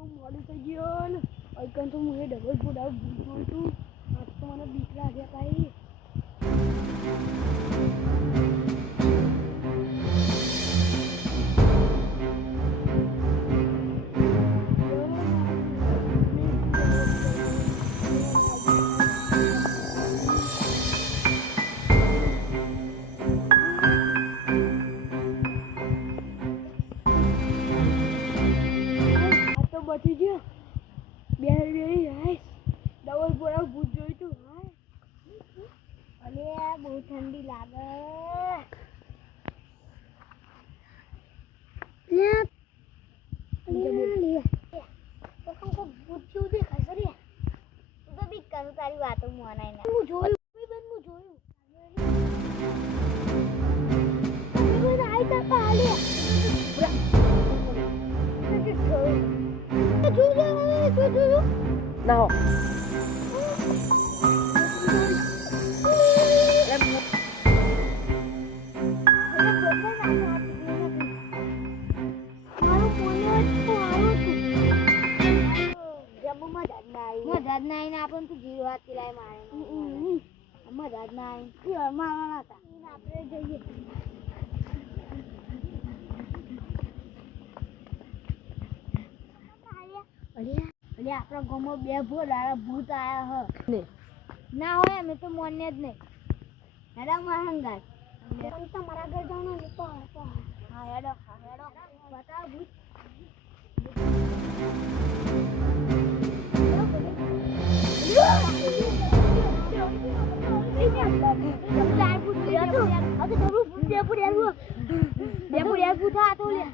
મોડું થઈ ગયું ને અઈકન તો હું એ ડબલ ફૂટ ભૂલ છું આજ તો મને બીક લાગે ભાઈ બચી ગયો બે હાય ડબલ બોરા ભૂત જોઈ તું હાય અલે બહુ ઠંડી લાગે તારી વાતો મોનાય ને હું જોયું હું જોયું nào મદદ નહીં આપણને તો જીવ વાત લાય મારે મદદ નહીં મારવાના હતા આપણે જઈએ અરે આપણા ગામમાં બે ભૂત આયા હ ના હોય અમે તો મોને જ નહીં હેડા મહાંગાર તમારા ઘર જવાનું હા હેડો બતાવો ભૂત બે પૂરી ભૂત આ તો લે